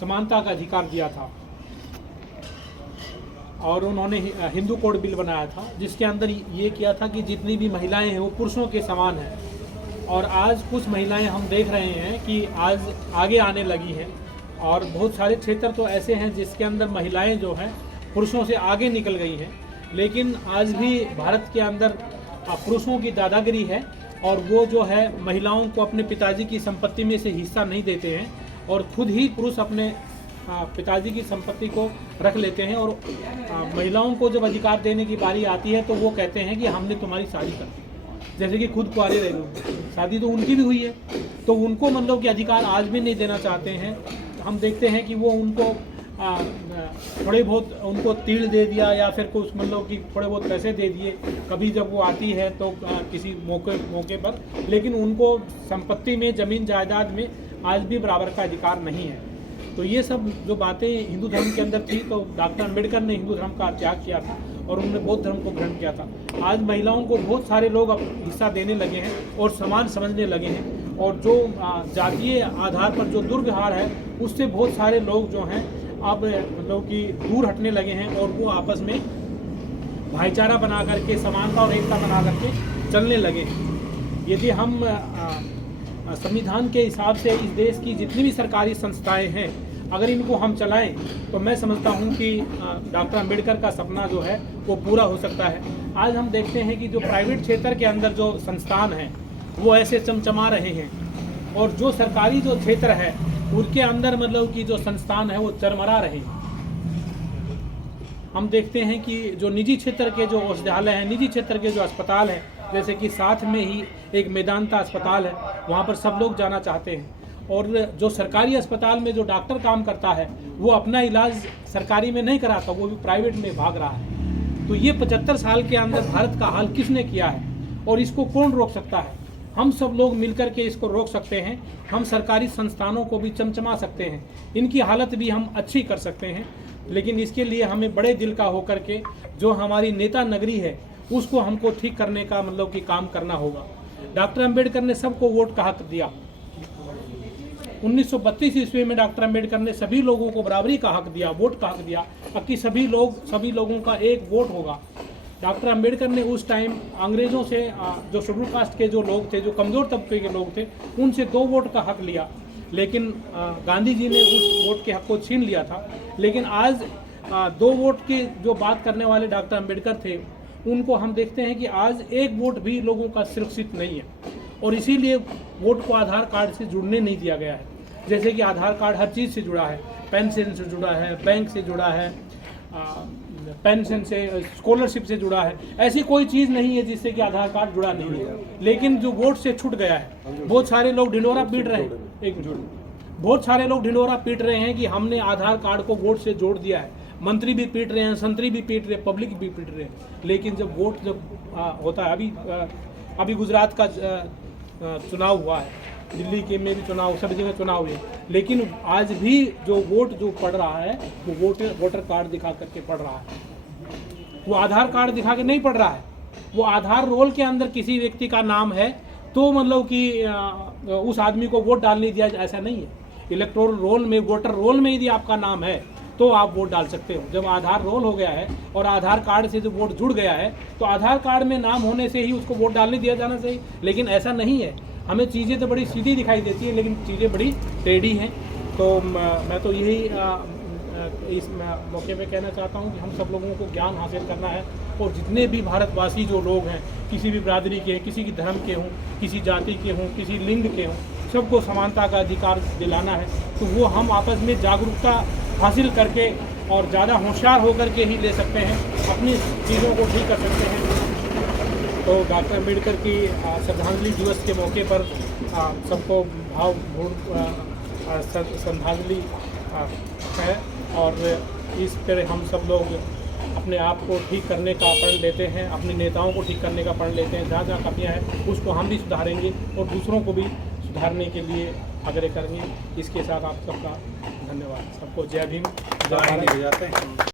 समानता का अधिकार दिया था और उन्होंने हिंदू कोड बिल बनाया था जिसके अंदर ये किया था कि जितनी भी महिलाएं हैं वो पुरुषों के समान हैं। और आज कुछ महिलाएं हम देख रहे हैं कि आज आगे आने लगी हैं और बहुत सारे क्षेत्र तो ऐसे हैं जिसके अंदर महिलाएं जो हैं पुरुषों से आगे निकल गई हैं। लेकिन आज भी भारत के अंदर पुरुषों की दादागिरी है और वो जो है महिलाओं को अपने पिताजी की संपत्ति में से हिस्सा नहीं देते हैं और खुद ही पुरुष अपने पिताजी की संपत्ति को रख लेते हैं। और महिलाओं को जब अधिकार देने की बारी आती है तो वो कहते हैं कि हमने तुम्हारी शादी कर दी, जैसे कि खुद कुंवारे रह गए, शादी तो उनकी भी हुई है तो उनको मतलब कि अधिकार आज भी नहीं देना चाहते हैं। हम देखते हैं कि वो उनको थोड़े बहुत उनको तिल दे दिया या फिर कुछ मतलब कि थोड़े बहुत पैसे दे दिए कभी जब वो आती है तो किसी मौके पर, लेकिन उनको संपत्ति में ज़मीन जायदाद में आज भी बराबर का अधिकार नहीं है। तो ये सब जो बातें हिंदू धर्म के अंदर थी तो डॉक्टर अम्बेडकर ने हिंदू धर्म का त्याग किया था और उन्होंने बौद्ध धर्म को ग्रहण किया था। आज महिलाओं को बहुत सारे लोग अब हिस्सा देने लगे हैं और समान समझने लगे हैं और जो जातीय आधार पर जो दुर्व्यवहार है उससे बहुत सारे लोग जो हैं अब मतलब कि दूर हटने लगे हैं और वो आपस में भाईचारा बना करके समानता और एकता बना करके चलने लगे हैं। यदि हम संविधान के हिसाब से इस देश की जितनी भी सरकारी संस्थाएं हैं अगर इनको हम चलाएं तो मैं समझता हूं कि डॉक्टर अम्बेडकर का सपना जो है वो पूरा हो सकता है। आज हम देखते हैं कि जो प्राइवेट क्षेत्र के अंदर जो संस्थान हैं वो ऐसे चमचमा रहे हैं और जो सरकारी जो क्षेत्र है उनके अंदर मतलब कि जो संस्थान है वो चरमरा रहे हैं। हम देखते हैं कि जो निजी क्षेत्र के जो औषधालय हैं, निजी क्षेत्र के जो अस्पताल हैं, जैसे कि साथ में ही एक मेदांता अस्पताल है, वहाँ पर सब लोग जाना चाहते हैं और जो सरकारी अस्पताल में जो डॉक्टर काम करता है वो अपना इलाज सरकारी में नहीं कराता, वो भी प्राइवेट में भाग रहा है। तो ये 75 साल के अंदर भारत का हाल किसने किया है और इसको कौन रोक सकता है? हम सब लोग मिलकर के इसको रोक सकते हैं। हम सरकारी संस्थानों को भी चमचमा सकते हैं, इनकी हालत भी हम अच्छी कर सकते हैं। लेकिन इसके लिए हमें बड़े दिल का होकर के जो हमारी नेता नगरी है उसको हमको ठीक करने का मतलब कि काम करना होगा। डॉक्टर अम्बेडकर ने सबको वोट का हक दिया। 1932 ईस्वी में डॉक्टर अम्बेडकर ने सभी लोगों को बराबरी का हक दिया, वोट का हक दिया कि सभी लोगों का एक वोट होगा। डॉक्टर अम्बेडकर ने उस टाइम अंग्रेज़ों से जो शेड्यूल कास्ट के जो लोग थे, जो कमज़ोर तबके के लोग थे, उनसे 2 वोट का हक लिया। लेकिन गांधी जी ने उस वोट के हक को छीन लिया था। लेकिन आज 2 वोट की जो बात करने वाले डॉक्टर अम्बेडकर थे उनको हम देखते हैं कि आज 1 वोट भी लोगों का सुरक्षित नहीं है और इसीलिए वोट को आधार कार्ड से जुड़ने नहीं दिया गया है। जैसे कि आधार कार्ड हर चीज़ से जुड़ा है, पेंशन से जुड़ा है, बैंक से जुड़ा है, पेंशन से, स्कॉलरशिप से जुड़ा है। ऐसी कोई चीज़ नहीं है जिससे कि आधार कार्ड जुड़ा नहीं है। लेकिन जो वोट से छूट गया है, बहुत सारे लोग ढिंढोरा पीट रहे हैं, बहुत सारे लोग ढिंढोरा पीट रहे हैं कि हमने आधार कार्ड को वोट से जोड़ दिया है। मंत्री भी पीट रहे हैं, संतरी भी पीट रहे हैं, पब्लिक भी पीट रहे हैं। लेकिन जब वोट होता है, अभी गुजरात का चुनाव हुआ है, दिल्ली के में भी चुनाव, सभी जगह चुनाव हुए, लेकिन आज भी जो वोट जो पड़ रहा है वो वोटर कार्ड दिखा करके पड़ रहा है। वो आधार कार्ड दिखा के नहीं पड़ रहा है। वो आधार रोल के अंदर किसी व्यक्ति का नाम है तो मतलब कि उस आदमी को वोट डालने दिया, ऐसा नहीं है। इलेक्टोरल रोल में, वोटर रोल में यदि आपका नाम है तो आप वोट डाल सकते हो। जब आधार रोल हो गया है और आधार कार्ड से जो वोट जुड़ गया है तो आधार कार्ड में नाम होने से ही उसको वोट डालने दिया जाना चाहिए। लेकिन ऐसा नहीं है। हमें चीज़ें तो बड़ी सीधी दिखाई देती है लेकिन चीज़ें बड़ी टेढ़ी हैं। तो मैं तो यही इस मौके पे कहना चाहता हूँ कि हम सब लोगों को ज्ञान हासिल करना है और जितने भी भारतवासी जो लोग हैं, किसी भी बिरादरी के, किसी की धर्म के हों, किसी जाति के हों, किसी लिंग के हों, सबको समानता का अधिकार दिलाना है। तो वो हम आपस में जागरूकता हासिल करके और ज़्यादा होशियार होकर के ही ले सकते हैं, अपनी चीज़ों को ठीक कर सकते हैं। तो डॉक्टर अम्बेडकर की श्रद्धांजलि दिवस के मौके पर सबको भावपूर्ण श्रद्धांजलि है और इस पर हम सब लोग अपने आप को ठीक करने का प्रण लेते हैं, अपने नेताओं को ठीक करने का प्रण लेते हैं। जहाँ जहाँ कमियाँ हैं उसको हम भी सुधारेंगे और दूसरों को भी सुधारने के लिए आग्रह करेंगे। इसके साथ आप सबका धन्यवाद। सबको जय भीम, जय भारत।